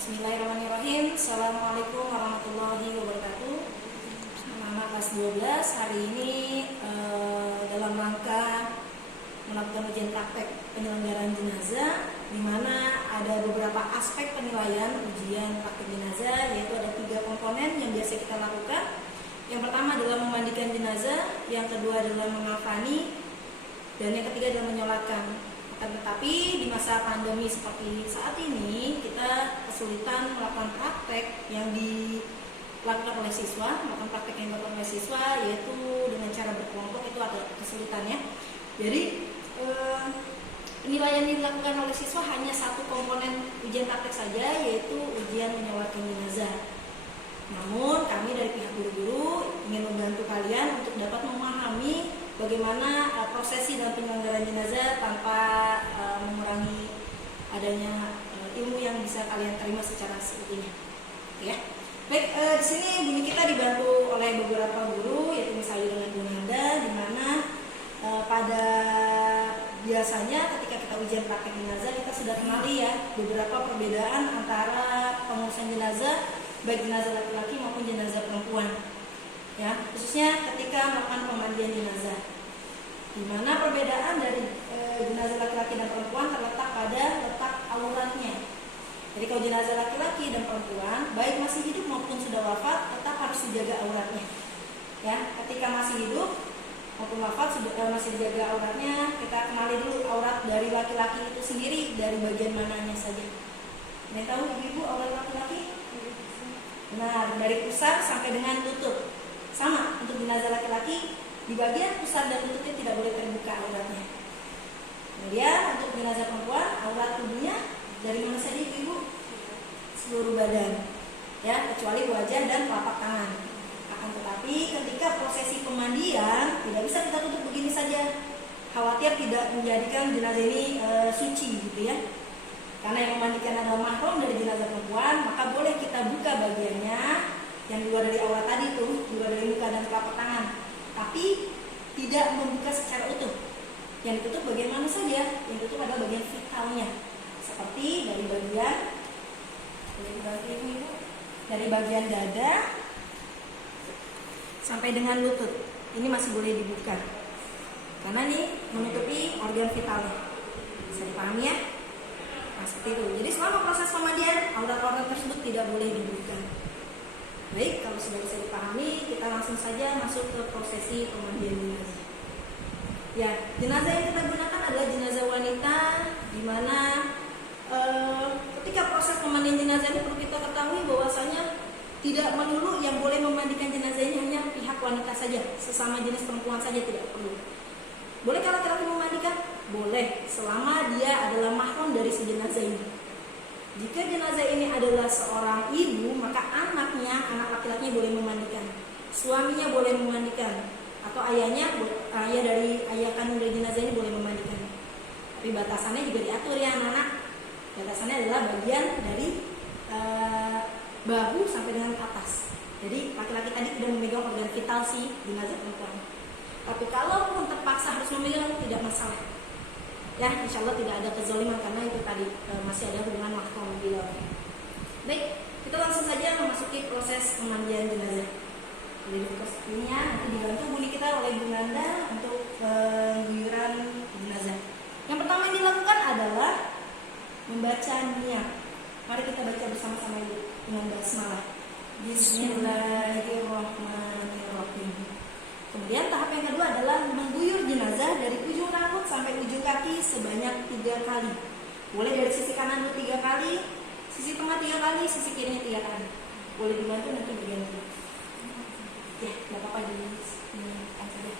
Bismillahirrahmanirrahim. Assalamualaikum warahmatullahi wabarakatuh. Anak kelas 12 hari ini dalam rangka melakukan ujian praktek penyelenggaraan jenazah, di mana ada beberapa aspek penilaian ujian praktek jenazah, yaitu ada 3 komponen yang biasa kita lakukan. Yang pertama adalah memandikan jenazah, yang kedua adalah mengafani, dan yang ketiga adalah menyolatkan. Tetapi di masa pandemi seperti saat ini, kita kesulitan melakukan praktek yang dilakukan oleh siswa, melakukan praktek yang dilakukan oleh siswa, yaitu dengan cara berkelompok, itu agak kesulitan ya. Jadi penilaian yang dilakukan oleh siswa hanya satu komponen ujian praktek saja, yaitu ujian menyolatkan jenazah. Namun kami dari pihak guru-guru ingin membantu kalian untuk dapat memahami bagaimana prosesi dalam penyelenggaraan jenazah tanpa mengurangi adanya ilmu yang bisa kalian terima secara seutuhnya. Ya. Baik, di sini Bumi kita dibantu oleh beberapa guru, yaitu misalnya dengan Bu Nanda, di mana pada biasanya ketika kita ujian praktek jenazah, kita sudah kenali ya beberapa perbedaan antara pengurusan jenazah, baik jenazah laki-laki maupun jenazah perempuan. Ya, khususnya ketika melakukan pemandian jenazah, di mana perbedaan dari jenazah laki-laki dan perempuan terletak pada letak auratnya. Jadi kalau jenazah laki-laki dan perempuan, baik masih hidup maupun sudah wafat, tetap harus dijaga auratnya. Ya, ketika masih hidup maupun wafat masih dijaga auratnya, kita kenali dulu aurat dari laki-laki itu sendiri, dari bagian mananya saja. Ini tahu ibu aurat laki-laki? Nah, dari pusar sampai dengan lutut. Sama untuk jenazah laki-laki, di bagian pusar dan lututnya tidak boleh terbuka auratnya. Kemudian untuk jenazah perempuan, aurat tubuhnya dari mana saja ibu? Seluruh badan, ya, kecuali wajah dan telapak tangan. Akan tetapi ketika prosesi pemandian tidak bisa kita tutup begini saja, khawatir tidak menjadikan jenazah ini suci gitu ya. Karena yang memandikan adalah mahram dari jenazah perempuan, maka boleh kita buka bagiannya yang luar dari aurat tadi itu, luar dari muka dan telapak tangan, tapi tidak membuka secara utuh. Yang ditutup bagaimana saja? Yang ditutup adalah bagian vitalnya, seperti dari bagian dada sampai dengan lutut. Ini masih boleh dibuka, karena ini menutupi organ vitalnya. Bisa dipahami ya? Nah, seperti itu. Jadi selama proses pemandian, aurat-aurat tersebut tidak boleh dibuka. Baik, kalau sudah bisa dipahami, kita langsung saja masuk ke prosesi pemandian jenazah. Ya, jenazah yang kita gunakan adalah jenazah wanita, di mana ketika proses pemandian jenazah ini perlu kita ketahui bahwasanya tidak melulu yang boleh memandikan jenazah ini hanya pihak wanita saja, sesama jenis perempuan saja tidak perlu. Bolehkah laki-laki memandikan? Boleh, selama dia adalah mahram dari si jenazah ini. Jika jenazah ini adalah seorang ibu, maka anaknya, anak laki-lakinya boleh memandikan, suaminya boleh memandikan, atau ayahnya, ayah kandung dari jenazah ini boleh memandikan. Tapi batasannya juga diatur ya anak-anak. Batasannya adalah bagian dari bahu sampai dengan atas. Jadi laki-laki tadi tidak memegang organ vital si jenazah perempuan. Tapi kalaupun terpaksa harus memegang, tidak masalah. Ya, insya Allah tidak ada kezaliman karena itu tadi masih ada hubungan mahram di dalamnya. Baik, kita langsung saja memasuki proses pemandian jenazah. Jadi prosesnya nanti dibantu Buni kita oleh Bu Nanda untuk pengguyuran jenazah. Yang pertama yang dilakukan adalah membaca niat. Mari kita baca bersama-sama ibu dengan basmalah. Bismillahirrahmanirrahim. Kemudian tahap yang kedua adalah mengguyur jenazah dari ujung rambut sampai ujung kaki sebanyak 3 kali. Boleh dari sisi kanan 3 kali, sisi tengah 3 kali, sisi kirinya 3 kali. Boleh dibantu nanti diganti. Ya, tidak apa-apa di saja.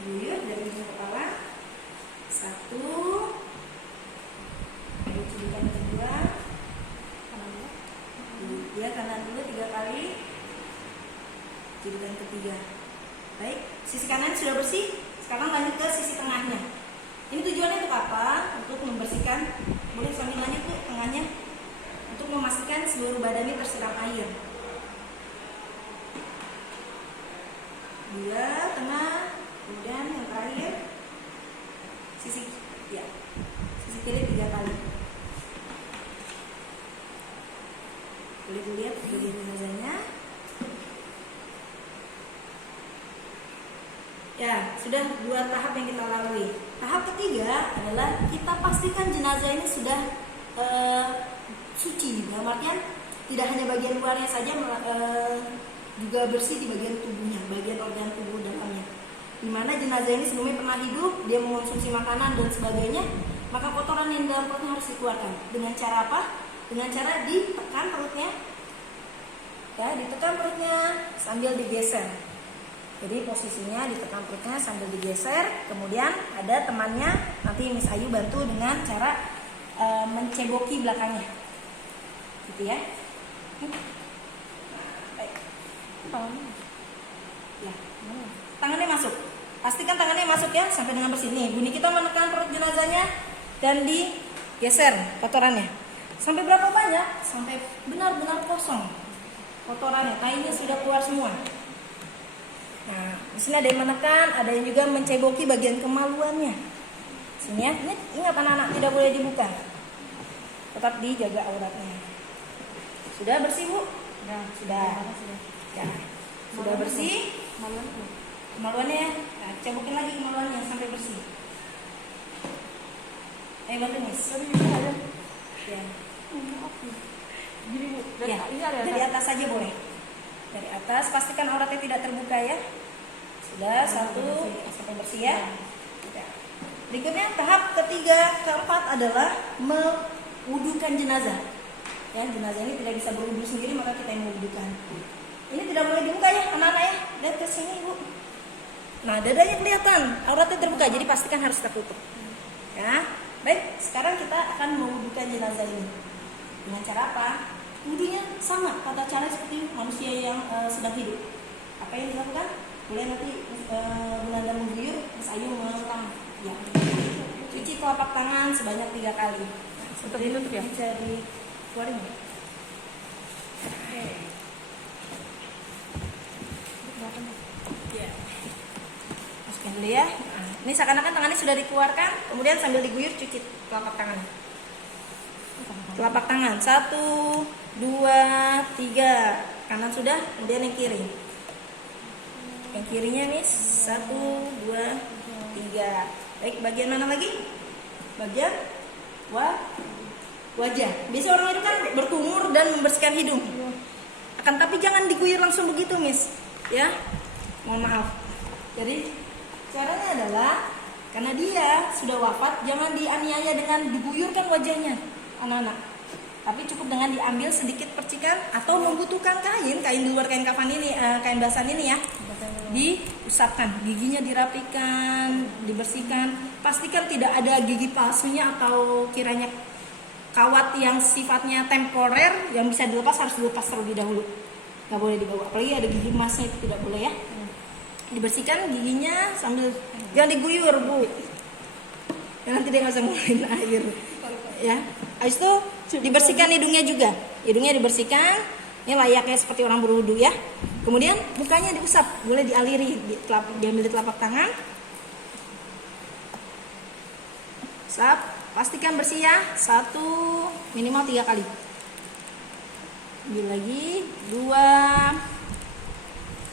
Guyur dari ujung kepala. 1. Cubikan kedua. Ya, kanan dulu 3 kali. Cubikan ketiga. Baik, sisi kanan sudah bersih. Sekarang lanjut ke sisi tengahnya. Ini tujuannya untuk apa? Untuk membersihkan. Boleh sambil lanjut ke tengahnya. Untuk memastikan seluruh badannya tersiram air. 2, tengah. Kemudian yang terakhir sisi kiri 3 kali. Boleh dilihat bagian jenazahnya. Ya, sudah 2 tahap yang kita lalui. Tahap ketiga adalah kita pastikan jenazah ini sudah suci. Dalam artian tidak hanya bagian luarnya saja, juga bersih di bagian tubuhnya, bagian organ tubuh dalamnya. Di mana jenazah ini sebelumnya pernah hidup, dia mengonsumsi makanan dan sebagainya, maka kotoran yang dalam perutnya harus dikeluarkan. Dengan cara apa? Dengan cara ditekan perutnya, ya, ditekan perutnya sambil digeser. Jadi posisinya ditekan perutnya sambil digeser. Kemudian ada temannya, nanti Miss Ayu bantu dengan cara menceboki belakangnya, gitu ya. Ya, tangannya masuk. Pastikan tangannya masuk ya sampai dengan bersih. Nih, bunyi kita menekan perut jenazahnya dan digeser kotorannya. Sampai berapa banyak? Sampai benar-benar kosong kotorannya, tainya sudah keluar semua. Nah, di sini ada yang menekan, ada yang juga menceboki bagian kemaluannya. Sini ya. Ini ingat anak-anak, tidak boleh dibuka. Tetap dijaga auratnya. Sudah bersih, Bu? Sudah. Ya. Sudah bersih. Kemaluannya, nah, cebokin lagi kemaluannya sampai bersih. Ayo bantu Miss. Ya. Ya. Dari atas saja boleh. Dari atas, pastikan auratnya tidak terbuka ya. Sudah, 1 sampai bersih ya. Berikutnya tahap ketiga, keempat adalah mewudukan jenazah. Ya, jenazah ini tidak bisa berwudu sendiri, maka kita yang mewudukan. Ini tidak boleh dibuka ya, anak-anak ya. Lihat ke sini, Bu. Nah, dadanya kelihatan, auratnya terbuka, jadi pastikan harus tertutup. Ya, baik. Sekarang kita akan mewudukan jenazah ini. Dengan cara apa? Wudunya sama, tata cara seperti manusia yang sedang hidup. Apa yang dilakukan? Boleh nanti Bunda mengguyur, Mas Ayu mengulang. Ya. Cuci telapak tangan sebanyak 3 kali. Seperti itu ya. Bisa dikeluarin ya. Ya. Masukin dulu ya. Nah, ini seakan-akan tangannya sudah dikeluarkan, kemudian sambil diguyur cuci telapak tangan. Telapak tangan 1, 2, 3. Kanan sudah, kemudian yang kiri. Yang kirinya nih 1, 2, 3. Baik, bagian mana lagi? Bagian wajah. Biasa orang itu kan berkumur dan membersihkan hidung. Akan tapi jangan diguyur langsung begitu, Miss. Ya. Mohon maaf. Jadi caranya adalah karena dia sudah wafat, jangan dianiaya dengan diguyurkan wajahnya, anak-anak. Tapi cukup dengan diambil sedikit percikan atau membutuhkan kain di luar kain kafan ini, kain basan ini ya, diusapkan, giginya dirapikan, dibersihkan. Pastikan tidak ada gigi palsunya atau kiranya kawat yang sifatnya temporer yang bisa dilepas, harus dilepas terlebih dahulu. Nggak boleh dibawa, apalagi ada gigi emasnya, itu tidak boleh ya. Dibersihkan giginya sambil jangan diguyur, Bu. Ya, nanti dia nggak bisa ngeluarin air. Ya, habis itu dibersihkan hidungnya juga. Hidungnya dibersihkan. Ini layaknya seperti orang berwudu ya. Kemudian mukanya diusap, boleh dialiri, diambil di telapak tangan. Usap, pastikan bersih ya. 1, minimal 3 kali. Ambil lagi 2,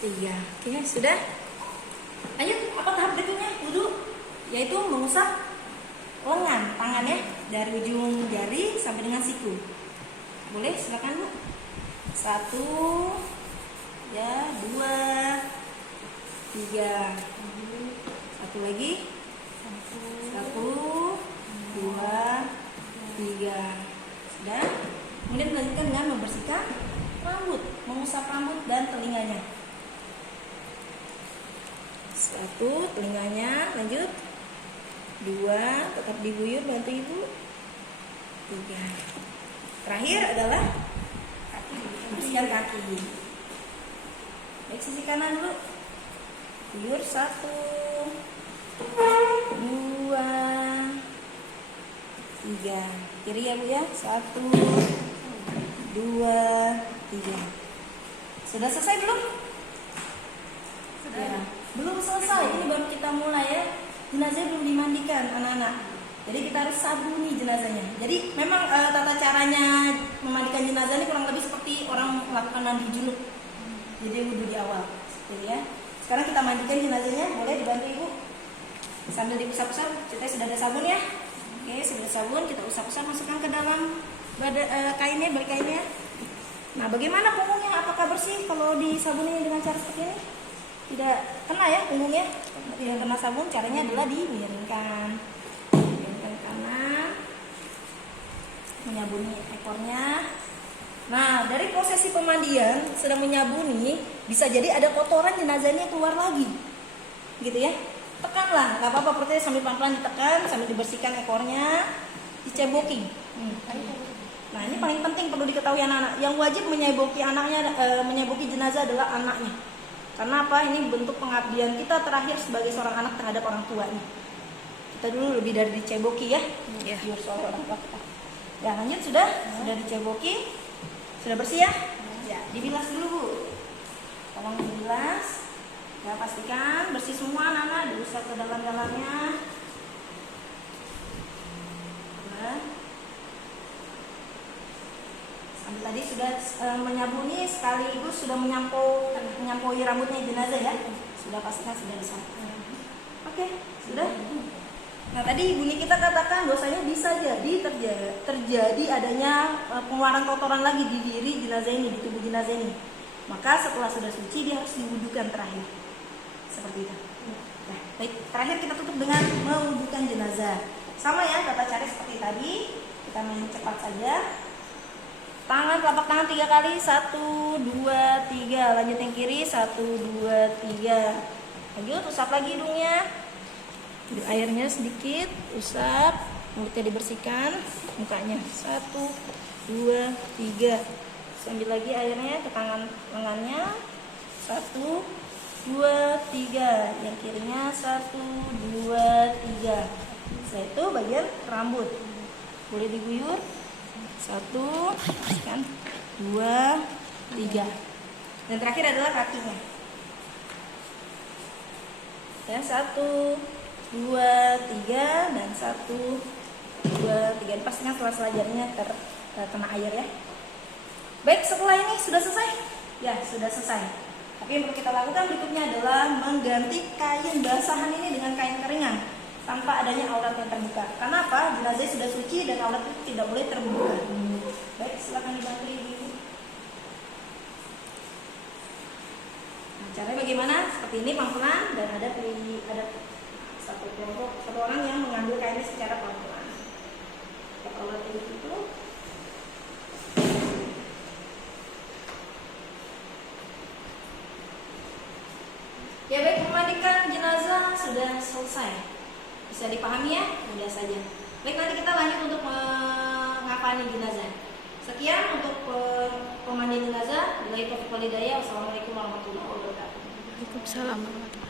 3. Oke, sudah. Lanjut, apa tahap berikutnya? Wudu, yaitu mengusap lengan tangannya dari ujung jari sampai dengan siku. Boleh, silakan Bu. 1, ya, 2, 3. Satu lagi. 1, 2, 3. Sudah. Kemudian dilanjutkan dengan membersihkan rambut, mengusap rambut dan telinganya. 1, telinganya, lanjut. 2, tetap diguyur, bantu Ibu. 3. Terakhir adalah kaki, bersihkan kaki. Baik, sisi kanan dulu. Guyur 1, 2, 3. Kiri ya Bu ya. 1, 2, 3. Sudah selesai belum? Sudah. Ya. Belum selesai. Ini baru kita mulai ya. Jenazah belum dimandikan, anak-anak. Jadi kita harus sabuni jenazahnya. Jadi memang tata caranya memandikan jenazah ini kurang lebih seperti orang melakukan mandi junub. Jadi wudhu di awal, seperti ya. Sekarang kita mandikan jenazahnya, boleh dibantu ibu sambil diusap-usap. Kita sudah ada sabun ya. Oke, sudah ada sabun, kita usap-usap, masukkan ke dalam kainnya, balik kainnya. Nah, bagaimana punggungnya? Apakah bersih kalau disabuni dengan cara seperti ini? Tidak kena ya punggungnya, tidak kena sabun. Caranya adalah dimiringkan kanan, menyabuni ekornya. Nah, dari prosesi pemandian sedang menyabuni, bisa jadi ada kotoran jenazahnya keluar lagi, gitu ya. Tekanlah, nggak apa-apa, perutnya sambil pelan-pelan ditekan, sambil dibersihkan ekornya, diceboki. Nah, ini paling penting perlu diketahui anak-anak. Yang wajib menyeboki anaknya, menyeboki jenazah adalah anaknya. Karena apa? Ini bentuk pengabdian kita terakhir sebagai seorang anak terhadap orang tuanya. Kita dulu lebih dari diceboki ya. Biar soal orang tua kita. Ya, lanjut sudah diceboki. Sudah bersih ya? Ya, dibilas dulu Bu. Tolong dibilas. Ya, pastikan bersih semua anak-anak, diusap ke dalam-dalamnya. Nah. Sambil tadi sudah menyabuni, sekaligus sudah menyampoi rambutnya jenazah ya. Sudah pastikan sudah disapu. Oke, sudah. Nah, tadi Ibu Nikita katakan bahwasanya bisa jadi terjadi adanya pengeluaran kotoran lagi di diri jenazah ini, di tubuh jenazah ini. Maka setelah sudah suci dia harus diwudukan terakhir. Seperti itu. Nah, baik, terakhir kita tutup dengan mewudukan jenazah. Sama ya, tata cara seperti tadi. Kita main cepat saja. Tangan, telapak tangan 3 kali, 1, 2, 3. Lanjut yang kiri, 1, 2, 3. Lanjut, usap lagi hidungnya. Airnya sedikit, usap, mulutnya dibersihkan, mukanya 1, 2, 3. Sambil lagi airnya ke tangan lengannya, 1, 2, 3. Yang kirinya 1, 2, 3. Setelah itu bagian rambut, boleh diguyur, 1, kan, 2, 3. Dan terakhir adalah kakinya. Ya, 1, 2, 3 dan 1, 2, 3. Pastikan sela-sela jarinya terkena air ya. Baik, setelah ini sudah selesai? Ya, sudah selesai. Tapi yang perlu kita lakukan berikutnya adalah mengganti kain basahan ini dengan kain keringan tanpa adanya aurat yang terbuka. Karena apa? Jenazah sudah suci dan aurat itu tidak boleh terbuka. Baik, silakan dibantu Ibu. Nah, caranya bagaimana? Seperti ini pelan-pelan dan ada satu orang yang mengambil kainnya secara pelan-pelan. Kalau itu ya baik, memandikan jenazah sudah selesai. Bisa dipahami ya? Mudah saja. Baik, nanti kita lanjut untuk mengapani jenazah. Sekian untuk pemandian jenazah. Wassalamualaikum warahmatullahi wabarakatuh. Waalaikumsalam warahmatullahi wabarakatuh.